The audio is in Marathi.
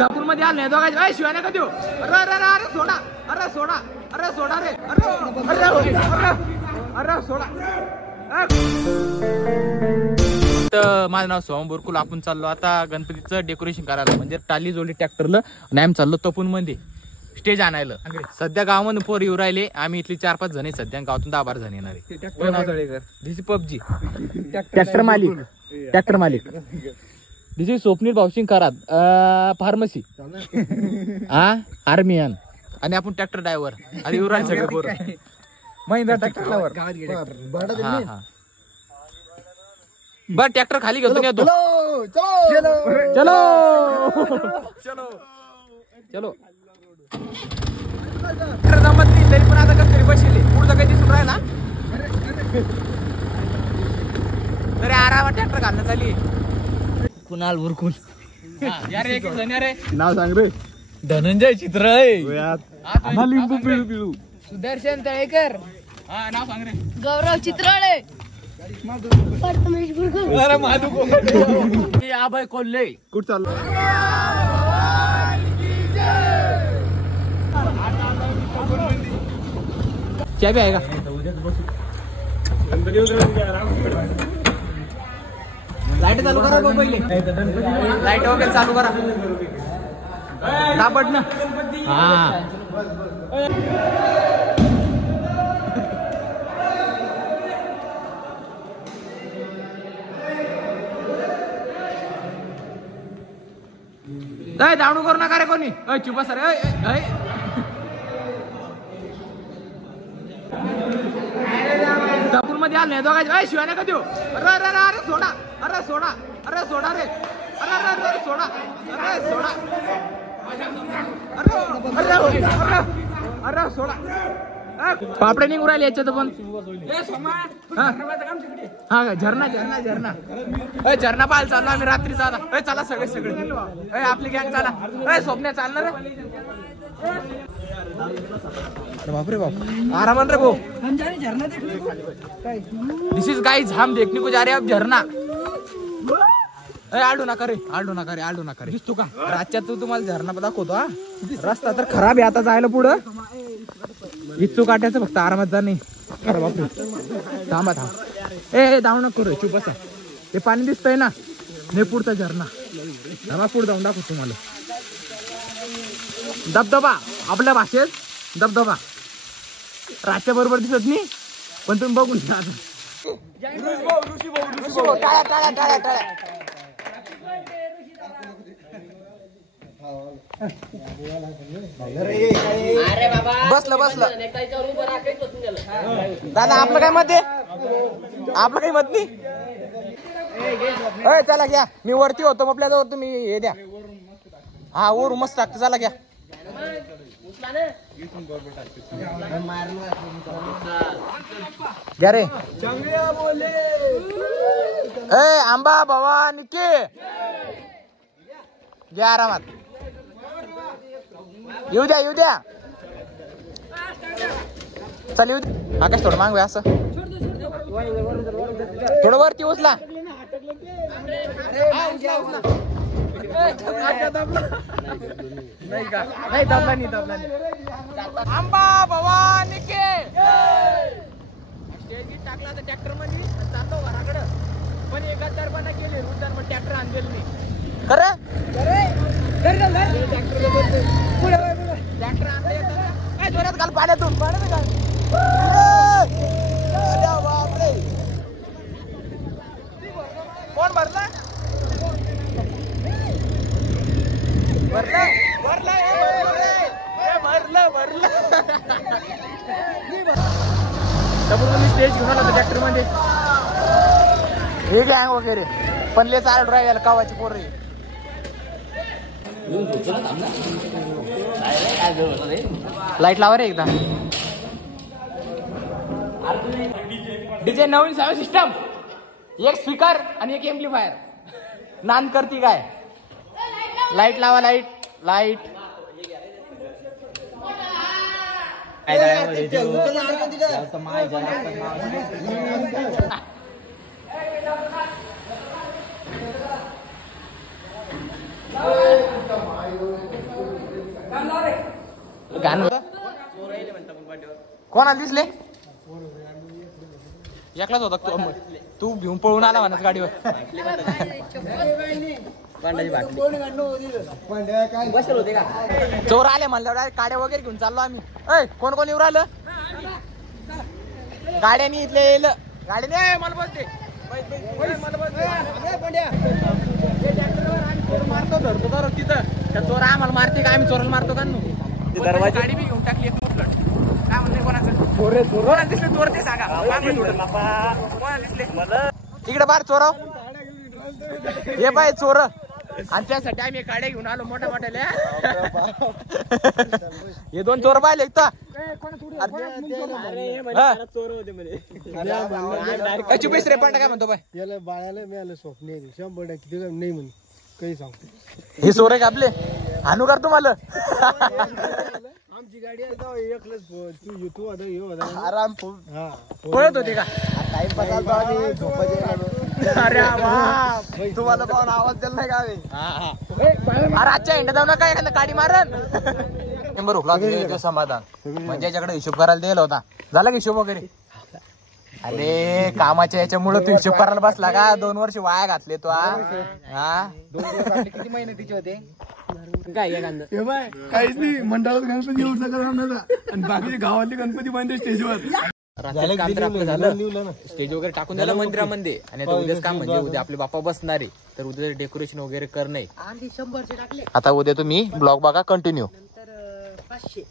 दापूर मध्ये आले दोघांचे शिवाय नका देऊ. अरे अरे अरे सोडा, अरे सोडा, अरे सोडा रे, अरे अरे अरे सोडा. तर माझं नाव सोहम बोरकुल. आपण चाललो आता गणपतीचं डेकोरेशन करायला, म्हणजे टाली जोडली ट्रॅक्टरला आणि आम्ही चाललो तपून मध्ये स्टेज आणायला. सध्या गावामध्ये पोर येऊ राहिले. आम्ही इथली 4-5 जण सध्या गावातून 10-12 जण येणार आहे. दिस इज पबजी ट्रॅक्टर मालिक, ट्रॅक्टर मालिक. दिस इज स्वप्नील भाऊसिंग करात फार्मसी आर्मियन. आणि आपण ट्रॅक्टर ड्रायव्हर आणि येऊ राहिले सगळे पोर महिंद्रा ट्रॅक्टर ड्रायव्हर. बर ट्रॅक्टर खाली घेतो येतो. चलो चलो चलो चलो. जमत नाही तरी पण आता कसं तरी बसले. पुढचं काही दिसून राहिला तरी आरामात ट्रॅक्टर घालणं चालली. कुणाल बुरकुल नाव सांग रे. धनंजय चित्रळे, लिंबू पिळू पिळू. सुदर्शन तळेकर नाव सांग रे. गौरव चित्रळे, अभय कोल्हे. कुठं चाललो? क्या भी आहे का? लाईट चालू करा पहिले. लाईट वगैरे चालू करा. दाबट ना. हा दावणू करू नका रे कोणी. चुपा सर दापूर मध्ये आले दोघांचे शिवाय नका देऊ. अरे अरे अरे सोडा, अरे सोडा, अरे सोडा रे, अरे अरे अरे सोडा, अरे सोडा, अरे अरे अरे सोडा. पापडे निघू राहिले याच्यात पण. हा झरणा झरणा झरणा झरणा पाहायला चाललो आम्ही रात्रीचा. आता चला सगळे सगळे आपली गँग चला. स्वप्न चालणार रे. बापरे बाप आरामान रे भाऊ. दिस इज गाइज हम देखने को जा रहे हैं अब झरना. आलडू नका रे, आलडू नका रे, आलडू नका रे. दिसतो का रातच्यात तू तुम्हाला झरणा दाखवतो. हा रस्ता तर खराब आहे आता जायला पुढं. इच्छू काट्याचं फक्त आरामात जा. नाही अरे बापरे थांबा थांब. ए धाव नको रे, चुप बसा. हे पाणी दिसतंय ना, हे पुढचा झरणा. थांबा पुढे जाऊन दाखवतो तुम्हाला. धबधबा आपल्या भाषेत धबधबा. रातच्या बरोबर दिसत नाही पण तुम्ही बघून घ्या. बसलं बसलं दादा. आपलं काय मत आहे? आपलं काही मत नाही. चला घ्या, मी वरती होतो आपल्याजवळ. तुम्ही हे द्या. हा वर मस्त टाकतो. चला घ्या. घ्या रे. आंबा भवानी के घ्या आरामात. येऊ द्या येऊ द्या. चल येऊ द्या. आकाश थोडं मागवे असं. थोडं वरती उचला. नाही का? नाही दबला नाही दबला नाही. आंबा भवानी के. स्टेज टाकला तर ट्रॅक्टर मध्ये चाललो घराकडं. पण एका दरबाना केली रुदार पण ट्रॅक्टर आणलेलं नाही. खरं ट्रॅक्टर आणलं काय जोरात घाल पाण्यातून. बापरे कोण भरला? भरलं भरलं भरलं भरलं. स्टेज घेऊन आला ट्रॅक्टर मध्ये. हे गँग वगैरे पणले चालत राहिला कावाची पोरे. लाईट लावा रे एकदा. डीजे नवीन साऊंड सिस्टम, एक स्पीकर आणि एक एम्प्लिफायर. नान करती काय? लाईट लावा. लाईट लाईट गाणं कोणाला दिसले? एकलाच होता तू घेऊन पळून आला म्हणा गाडीवर. चोर आले म्हणल्यावर काड्या वगैरे घेऊन चाललो आम्ही. कोण कोण येऊ राहिलं गाड्यानी इथले येईल गाडीने मला बसते चोर मारतो धरतो तर तिथं त्या चोर आम्हाला मारते का आम्ही चोराला मारतो का दरवाजा गाडी बी घेऊन टाकली काय म्हणते कोणाचं चोर दिसले चोर ते सांगा कोणाला दिसले तिकडे बार चोर हे बाय चोर आणि त्यासाठी आम्ही गाड्या घेऊन आलो मोठ्या मोठ्याल्या. हे दोन चोर पाहिले कशी पैसे रे पण काय म्हणतो बाय याला बाळाला मिळालं स्वप्न 100% नाही म्हणे काही सांगतो. हे चोर आहे का आपले हानू कर तुम्हाला आमची गाडी एकलंच तू तू आता आराम पळत होते का अरे तुम्हाला पाहून आवाज दिला नाही गावे अरे आजच्या इंडा जाऊ नका एखादा गाडी मारन बरोबर समाधान म्हणजे याच्याकडे हिशोब करायला दिला होता. झाला का हिशोब वगैरे? अरे कामाच्या याच्यामुळे तू हिशोब करायला बसला का? 2 वर्ष वाया घातले तो. हा 2 दिवस किती महिने तिचे होते काय काहीच नाही. मंडळात गणपती एवढा करणार आणि बाकीचे गावातले गणपती बांधले स्टेजवर. स्टेज वगैरे टाकून झालं मंदिरामध्ये आणि आता उद्याच काम म्हणजे उद्या आपले बाप्पा बसणारे तर उद्या डेकोरेशन वगैरे करणे. आता उद्या तुम्ही ब्लॉग बघा कंटिन्यू. 500